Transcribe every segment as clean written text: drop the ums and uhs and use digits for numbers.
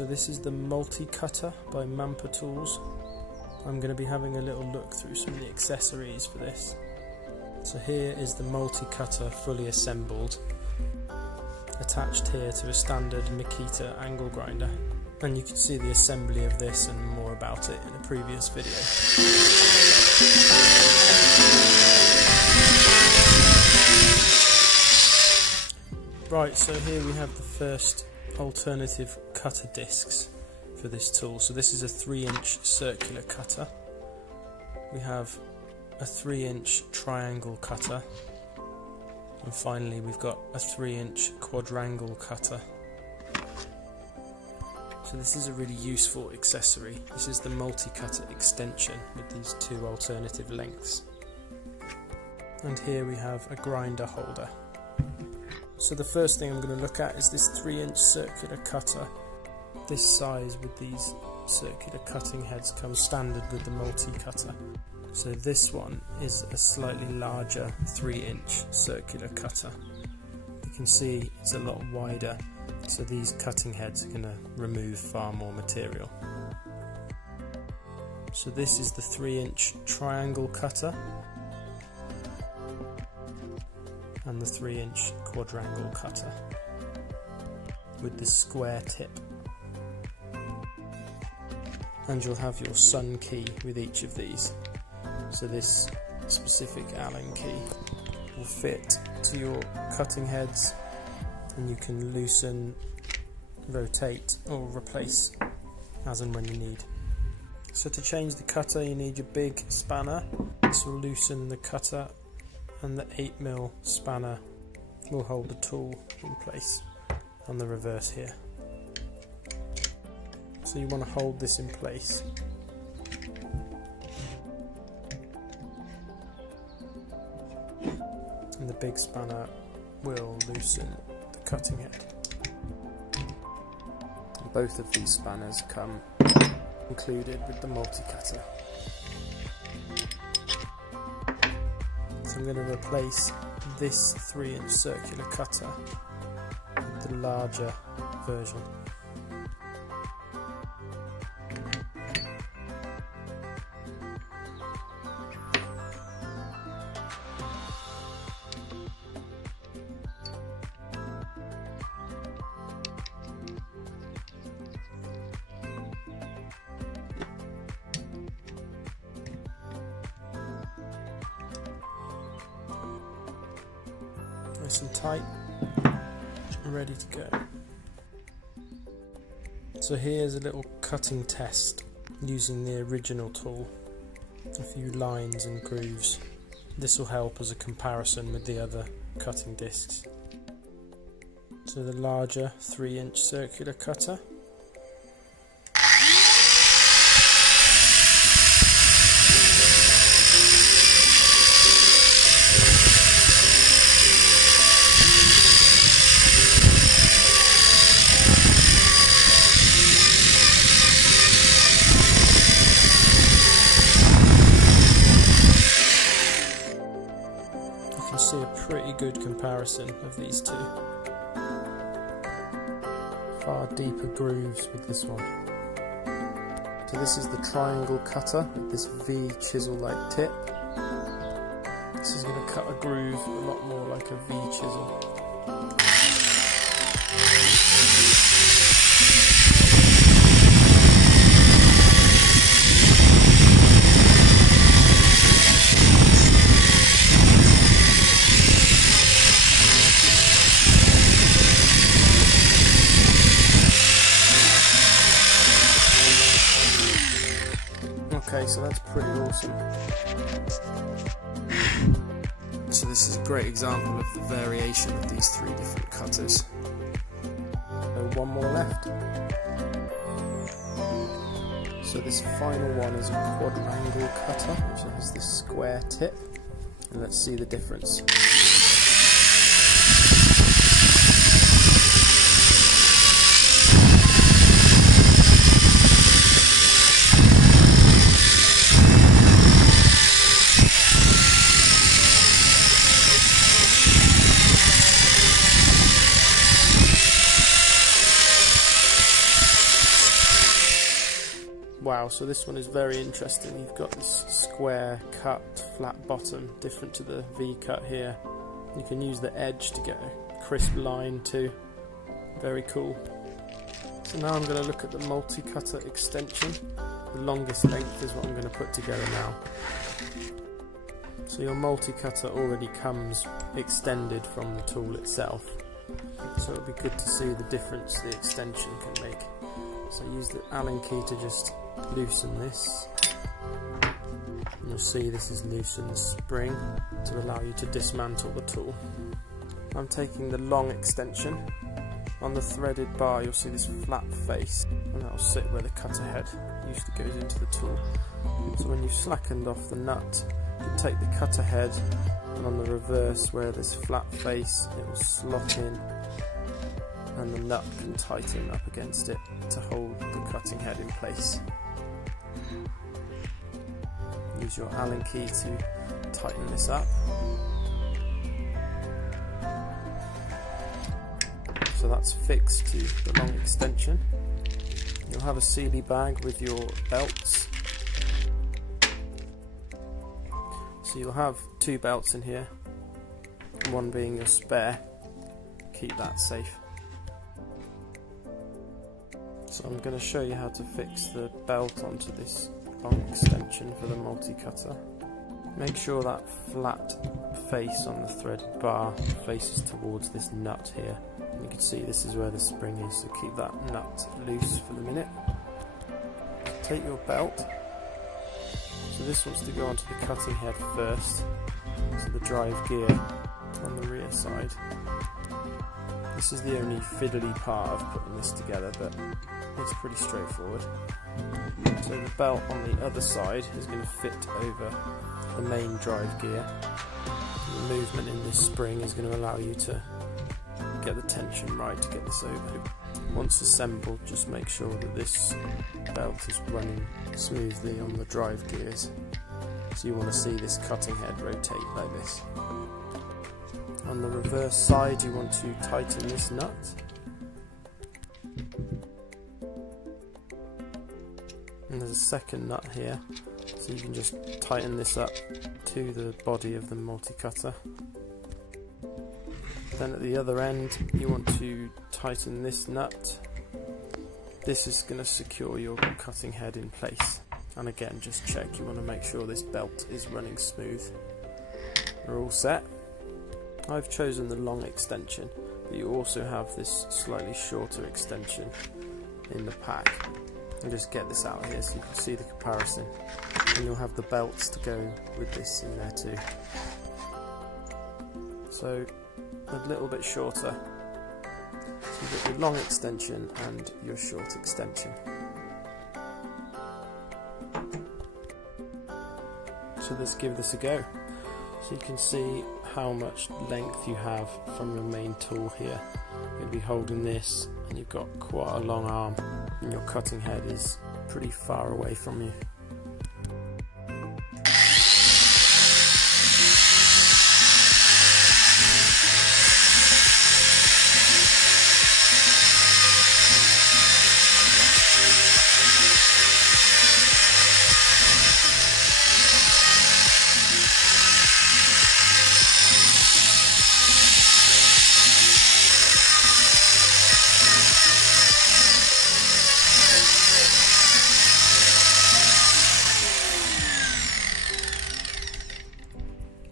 So this is the multi-cutter by Manpa Tools. I'm going to be having a little look through some of the accessories for this. So here is the multi-cutter fully assembled, attached here to a standard Makita angle grinder. And you can see the assembly of this and more about it in a previous video. Right, so here we have the first alternative cutter discs for this tool. So this is a 3-inch circular cutter. We have a 3-inch triangle cutter, and finally we've got a 3-inch quadrangle cutter. So this is a really useful accessory. This is the multi-cutter extension with these 2 alternative lengths. And here we have a grinder holder. So the first thing I'm going to look at is this 3-inch circular cutter. This size with these circular cutting heads comes standard with the multi-cutter. So this one is a slightly larger 3-inch circular cutter. You can see it's a lot wider, so these cutting heads are going to remove far more material. So this is the 3-inch triangle cutter and the 3-inch quadrangle cutter with the square tip. And you'll have your sun key with each of these. So this specific Allen key will fit to your cutting heads, and you can loosen, rotate or replace as and when you need. So to change the cutter you need your big spanner. This will loosen the cutter, and the 8mm spanner will hold the tool in place on the reverse here. So you want to hold this in place. And the big spanner will loosen the cutting head. And both of these spanners come included with the multi-cutter. So I'm going to replace this 3-inch circular cutter with the larger version. Nice and tight, and ready to go. So here's a little cutting test using the original tool. A few lines and grooves. This will help as a comparison with the other cutting discs. So the larger 3-inch circular cutter. See a pretty good comparison of these two. Far deeper grooves with this one. So this is the triangle cutter with this V chisel-like tip. This is going to cut a groove a lot more like a V chisel. Okay, so that's pretty awesome. So this is a great example of the variation of these 3 different cutters. So one more left. So this final one is a quadrangle cutter, which has this square tip. And let's see the difference. Wow, so this one is very interesting. You've got this square cut, flat bottom, different to the V cut here. You can use the edge to get a crisp line too. Very cool. So now I'm going to look at the multi-cutter extension. The longest length is what I'm going to put together now. So your multi-cutter already comes extended from the tool itself. So it'll be good to see the difference the extension can make. So use the Allen key to just loosen this. And you'll see this is loosened spring to allow you to dismantle the tool. I'm taking the long extension. On the threaded bar you'll see this flat face, and that'll sit where the cutter head usually goes into the tool. So when you've slackened off the nut, you take the cutter head, and on the reverse where there's flat face it will slot in, and the nut can tighten up against it to hold the cutting head in place. Use your Allen key to tighten this up. So that's fixed to the long extension. You'll have a sealy bag with your belts. So you'll have 2 belts in here, one being your spare. Keep that safe. So I'm going to show you how to fix the belt onto this long extension for the multi-cutter. Make sure that flat face on the threaded bar faces towards this nut here. You can see this is where the spring is, so keep that nut loose for the minute. Take your belt. So this wants to go onto the cutting head first, so the drive gear on the rear side. This is the only fiddly part of putting this together, but it's pretty straightforward. So the belt on the other side is going to fit over the main drive gear. The movement in this spring is going to allow you to get the tension right to get this over. Once assembled, just make sure that this belt is running smoothly on the drive gears. So you want to see this cutting head rotate like this. On the reverse side you want to tighten this nut. And there's a second nut here, so you can just tighten this up to the body of the multi-cutter. Then at the other end you want to tighten this nut. This is going to secure your cutting head in place. And again, just check, you want to make sure this belt is running smooth. We're all set. I've chosen the long extension, but you also have this slightly shorter extension in the pack. And just get this out here so you can see the comparison. And you'll have the belts to go with this in there too. So a little bit shorter. So you've got your long extension and your short extension. So let's give this a go. So you can see how much length you have from your main tool here. You'll be holding this and you've got quite a long arm, and your cutting head is pretty far away from you.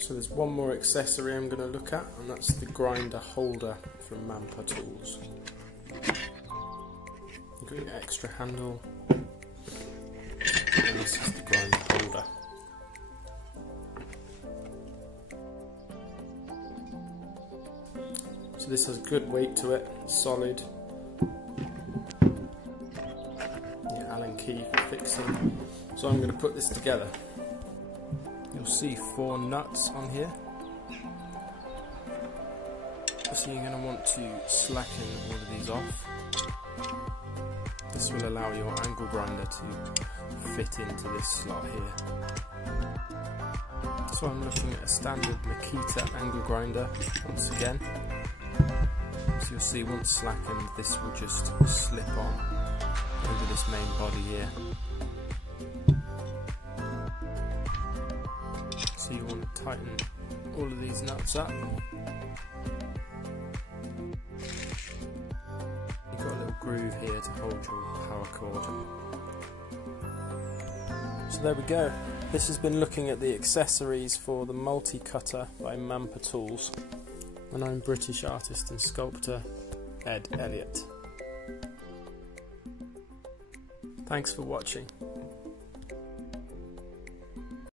So there's one more accessory I'm going to look at, and that's the grinder holder from Manpa Tools. You've got your extra handle, and this is the grinder holder. So this has good weight to it, solid. Your Allen key for fixing. So I'm going to put this together. You'll see 4 nuts on here. So you're going to want to slacken all of these off. This will allow your angle grinder to fit into this slot here. So I'm looking at a standard Makita angle grinder once again. So you'll see once slackened, this will just slip on over this main body here. So you want to tighten all of these nuts up. You've got a little groove here to hold your power cord. So there we go. This has been looking at the accessories for the multi-cutter by Manpa Tools. And I'm British artist and sculptor Ed Elliott. Thanks for watching.